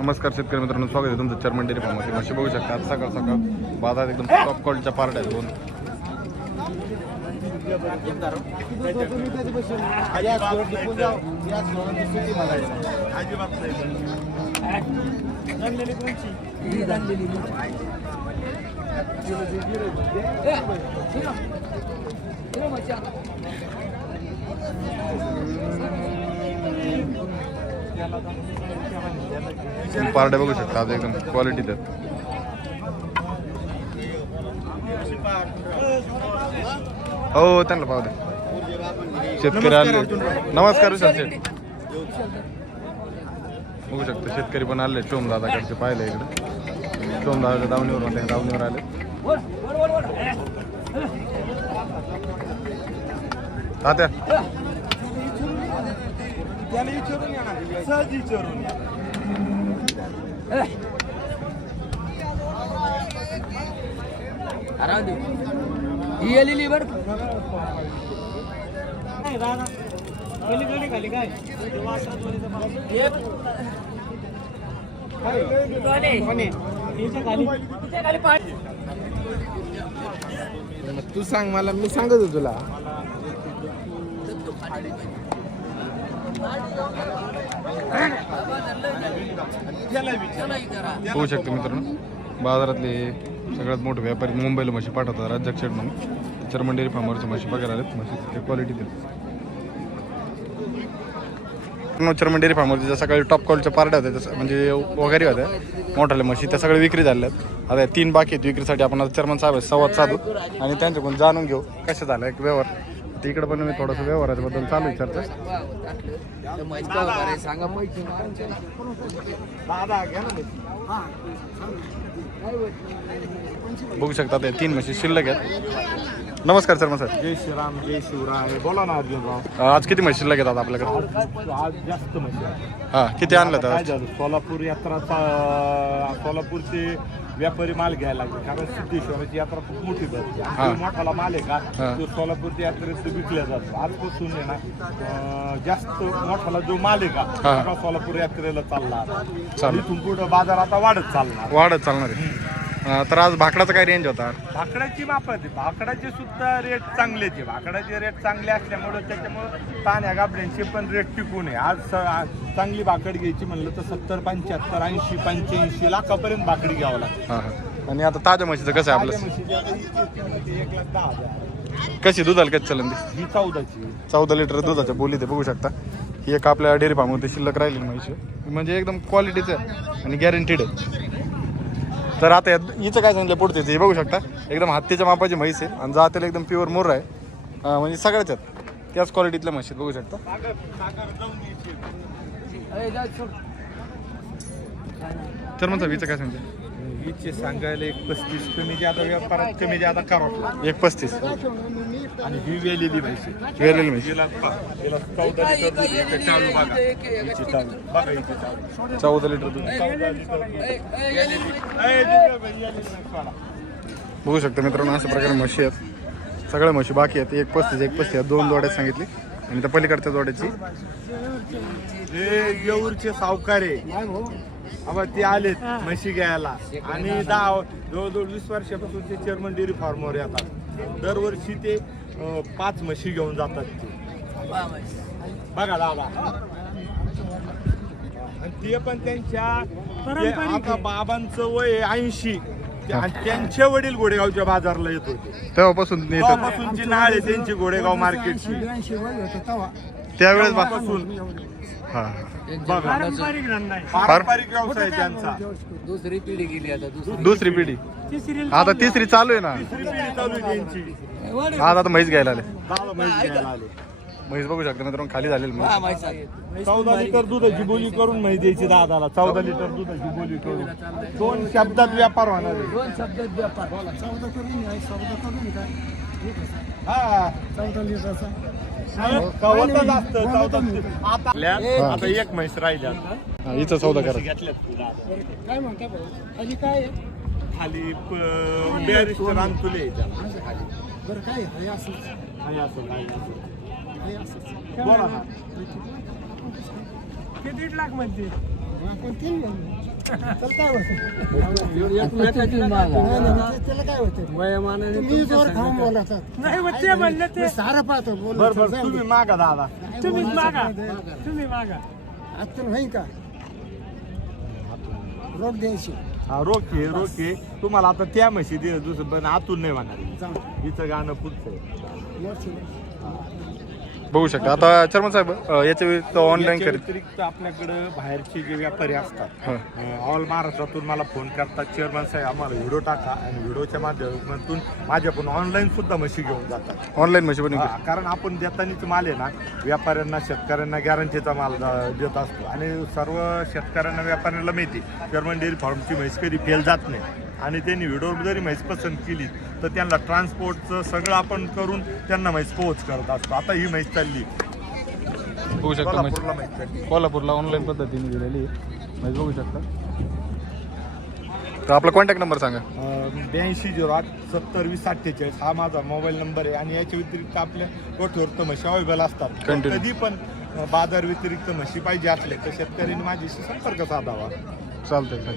नमस्कार शेतकरी मित्रांनो, स्वागत आहे तुमचं चर्मन डेअरी फार्ममध्ये. म्हशी बघू शकता आज सकाळ सकाळ बाजारात एकदम टॉप क्वालिटीच्या पार्ट्या आहेत. दोन पार्ट्या बघू शकता आज एकदम क्वालिटीत आहेत. हो त्यांना पाहू दे. शेतकरी आले. नमस्कार विशाल शेठ. बघू शकता शेतकरी पण आले. सोमदादाकडचे पाहिले इकडे. सोमदादाच्या दावणीवर दावणीवर आले. तात्या तू सांग मला, मी सांगत होतो तुला. होऊ शकतो मित्रांनो, बाजारातले सगळ्यात मोठे व्यापारी मुंबईला म्हशी पाठवतात. राजक शेठ म्हणून चर्मन डेअरी फार्मवरची म्हशी बघायला आलेत. म्हशी क्वालिटी देत चर्मन डेअरी फार्मवरची ज्या सकाळी टॉप क्वालिटीच्या पार्ट्या होत्या, म्हणजे वगैरे होत्या मोठ्याल्या म्हशी, त्या सगळ्या विक्री झाल्या आहेत. आता 3 बाकी आहेत विक्रीसाठी. आपण आता चर्मन साहेब संवाद साधू आणि त्यांच्याकडून जाणून घेऊ कसं झालं एक व्यवहार. तिकडे पण मी थोडंसं व्यवहाराच्या बद्दल चालू आहे चर्चा. बघू शकता ते 3 म्हशी शिल्लक आहेत. नमस्कार सर. सर जय श्रीराम, जय शिवराय. बोला ना अर्जुनराव. आज किती म्हशी शिल्लक आहेत आपल्याकडे? आज जास्त म्हणजे हां, किती आणलं तर? काय झालं, सोलापूर यात्राचा सोलापूरचे व्यापारी माल घ्यायला लागले, कारण सिद्धेश्वराची यात्रा खूप मोठी भरते. आणि मोठाला माल आहे का तो सोलापूरच्या यात्रेत विकल्या जातो. आजपासून आहे ना जास्त मोठाला जो माल आहे का सोलापूर यात्रेला चालला. इथून पुढे बाजार आता वाढत चालणार आहे. तर आज भाकडाचा काय रेंज होता? भाकडाची माप आहे. भाकडाचे सुद्धा रेट चांगलेच आहे. भाकडाचे रेट चांगले असल्यामुळे त्याच्यामुळे ताण्या गाबड्यांचे पण रेट टिकून आहे. आज चांगली भाकड घ्यायची म्हणलं तर 70, 75, 80, 85 लाखापर्यंत भाकडी घ्यावं लागतं. आणि आता ताज्या म्हशीचं कसं आहे आपलं? 1,10,000. कशी दुधाला कशी चलन ती? ही 14ची 14 लिटर दुधाच्या बोली ते बघू शकता. ही एक आपल्या डेअरी फार्मवरती शिल्लक राहिली म्हशी, म्हणजे एकदम क्वालिटीचं आहे आणि गॅरंटीड आहे. तर आता हिचं काय सांगितलं पुढचे हे बघू शकता. एकदम हत्तीच्या मापाची म्हैस आहे आणि जातेला एकदम प्युअर मोर आहे. म्हणजे सगळ्याच आहेत त्याच क्वालिटीतल्या म्हशी बघू शकता. तर मग हिचं काय सांगते? हिचे सांगायला 1,35 कमी ज्यादा व्यापारात कमी ज्यादा करावं. 1,35. आणि ही वेलेली म्हैशी. वेलेली म्हशी. तिला 14 लिटर दूध आहे. चालू बघा हिची चालू. बघा हिची चालू 14 लिटर दूध 14 लिटर बघू शकता मित्रांनो. अशा प्रकारे म्हशी आहेत. सगळ्या म्हशी बाकी आहेत. 1,35 आहेत. 2 जोड्या सांगितली आणि त्या पलीकडच्या जोड्याची हे येऊरचे सावकार आहे. अब ते आलेत म्हशी घ्यायला आणि जवळजवळ 20 वर्षापासून ते चर्मन डेअरी फार्मवर येतात. दरवर्षी ते 5 म्हशी घेऊन जातात. बघा दादा. आणि ते पण त्यांच्या आता बाबांचं वय 80 आणि त्यांचे वडील घोडेगावच्या बाजारला येत होते. तेव्हापासूनची नाळ आहे त्यांची घोडेगाव मार्केटची. त्यावेळेस पारंपरिक व्यवसाय त्यांचा. दुसरी पिढी गेली आता. दुसरी पिढी आता तिसरी चालू आहे ना. तिसरी पिढी चालू आहे त्यांची. आज आता म्हैस घ्यायला आले. म्हैस घ्यायला आले. म्हैस बघू शकता मित्रांनो खाली झालेली म्हैस. 14 लिटर दुधाची बोली करून म्हैस द्यायची दादाला. 14 लिटर दुधाची बोली करून 2 शब्दात व्यापार होणार आहे. 2 शब्दात व्यापार. 14 करून आता एक म्हैस राहिल्या. इथं 14 करा. काय म्हणता खाली काय खाली बॅरिस्टर आणतुले बरं काय हे असं बोला. ते 1.5 लाख म्हणते. आपण ते त्याला काय होतं त्याला काय होतं वयामानाने मी जोर खाऊन बोलतात नाही ते म्हणले ते सारं पाहतो बरोबर तुम्ही मागा दादा तुम्ही मागा आता नाही का रोख द्यायची हा रोखे तुम्हाला आता त्या म्हशी दे दुसरं पण आतून नाही म्हणणार हिचं गाणं पुढचं बघू शकता. आता चर्मन साहेब याच्या व्यतिरिक्त ऑनलाईन याच्या खरेदी व्यतिरिक्त आपल्याकडे बाहेरचे जे व्यापारी असतात ऑल महाराष्ट्रातून मला फोन करतात, चेअरमन साहेब आम्हाला व्हिडिओ टाका, आणि व्हिडिओच्या माध्यमातून माझ्याकडून ऑनलाईन सुद्धा म्हशी घेऊन जातात. ऑनलाईन म्हशी पण कारण आपण देतानीच माल आहे ना व्यापाऱ्यांना शेतकऱ्यांना गॅरंटीचा माल देत असतो, आणि सर्व शेतकऱ्यांना व्यापाऱ्यांना माहिती चेअरमन डेअरी फार्मची म्हैस कधी फेल जात नाही, आणि त्यांनी व्हिडिओ जरी म्हैस पसंत केली तर त्यांना ट्रान्सपोर्टचं सगळं आपण करून त्यांना म्हैस पोहोच करत असतो. आता ही म्हैस चालली बघू शकता. कोल्हापूरला म्हैस चालली. कोल्हापूरला ऑनलाईन पद्धतीने दिलेली म्हैस बघू शकता. तर आपला कॉन्टॅक्ट नंबर सांगा. 8208702048 हा माझा मोबाईल नंबर आहे, आणि याच्या व्यतिरिक्त आपल्या गोठ्यावर तर म्हशी अवेलेबल असतात. Continue. कधी पण बाजार व्यतिरिक्त म्हशी पाहिजे असले तर शेतकऱ्यांनी माझ्याशी संपर्क साधावा. चालतंय.